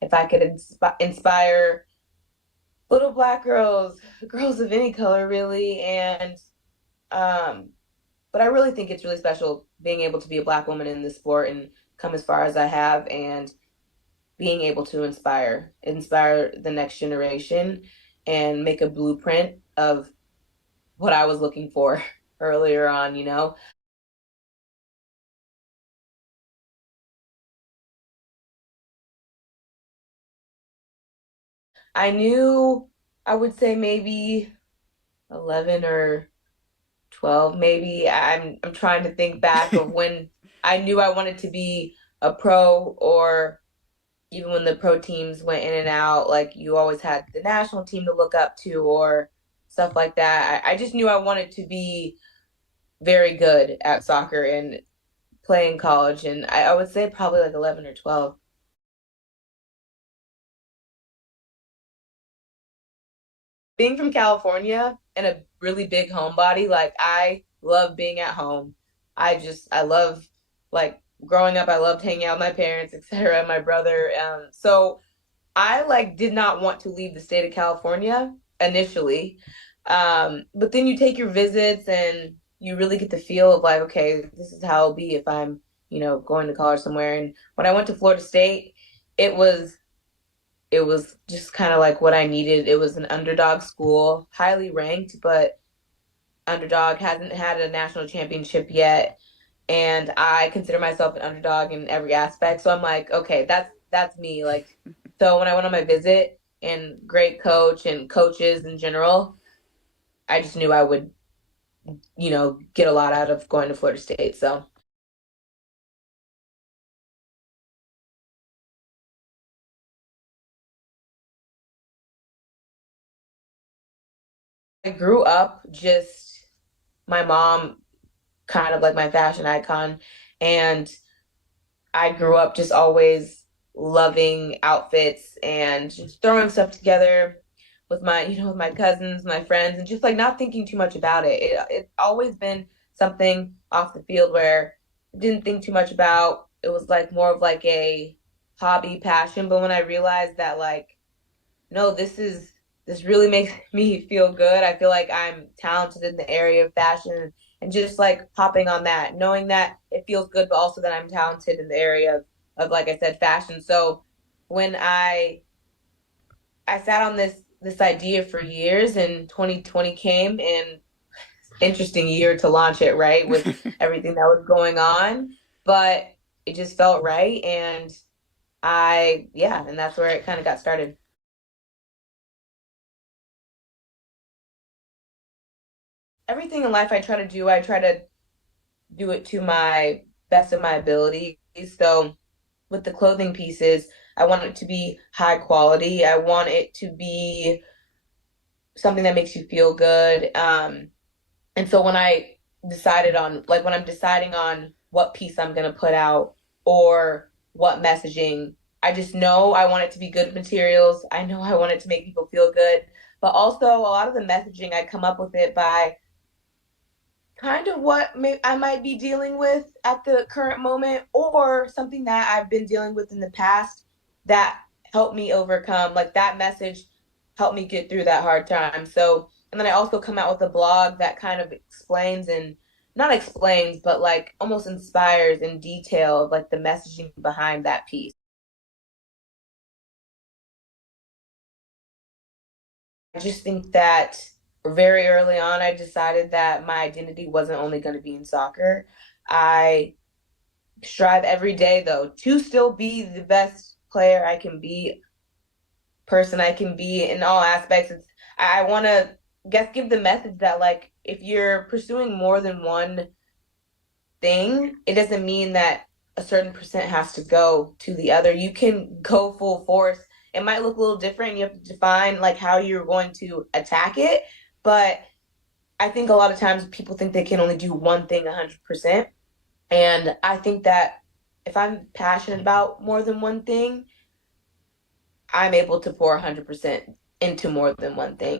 if I could inspire little black girls, girls of any color really, and um, but I really think it's really special being able to be a black woman in this sport and come as far as I have, and being able to inspire the next generation and make a blueprint of what I was looking for earlier on. I knew I would say maybe 11 or 12 maybe. I'm trying to think back of when I knew I wanted to be a pro, or even when the pro teams went in and out, like you always had the national team to look up to or stuff like that. I just knew I wanted to be very good at soccer and play in college, and I would say probably like 11 or 12. Being from California and a really big homebody, like I love being at home. I love, like, growing up, I loved hanging out with my parents, etc., my brother. So I like did not want to leave the state of California initially. But then you take your visits and you really get the feel of like, okay, this is how it'll be if I'm, going to college somewhere. And when I went to Florida State, it was it was just kind of like what I needed. It was an underdog school, highly ranked, but underdog, hasn't had a national championship yet. And I consider myself an underdog in every aspect. So I'm like, okay, that's me. Like, so when I went on my visit, and great coach and coaches in general, I just knew I would, get a lot out of going to Florida State. So I grew up just my mom kind of like my fashion icon, and I grew up just always loving outfits and just throwing stuff together with my cousins, my friends, and just like not thinking too much about it. It's always been something off the field where I didn't think too much about. It was like more of like a hobby passion. But when I realized that, like, no, this really makes me feel good. I feel like I'm talented in the area of fashion, and just like hopping on that, knowing that it feels good, but also that I'm talented in the area of like I said, fashion. So when I sat on this idea for years, and 2020 came, and interesting year to launch it, right? With everything that was going on, but it just felt right, and yeah, and that's where it kind of got started. Everything in life I try to do it to my best of my ability. So with the clothing pieces, I want it to be high quality. I want it to be something that makes you feel good. And so when I decided on, like, when I'm deciding on what piece I'm going to put out or what messaging, I just know I want it to be good materials. I know I want it to make people feel good. But also, a lot of the messaging, I come up with it by kind of what I might be dealing with at the current moment, or something that I've been dealing with in the past that helped me overcome. Like, that message helped me get through that hard time. So, and then I also come out with a blog that kind of explains, and not explains, but like almost inspires in detail, like the messaging behind that piece. I just think that very early on, I decided that my identity wasn't only going to be in soccer. I strive every day, though, to still be the best player I can be, person I can be in all aspects. I want to guess give the message that, like, if you're pursuing more than one thing, it doesn't mean that a certain percent has to go to the other. You can go full force. It might look a little different. You have to define like how you're going to attack it, but I think a lot of times people think they can only do one thing 100%. And I think that if I'm passionate about more than one thing, I'm able to pour 100% into more than one thing.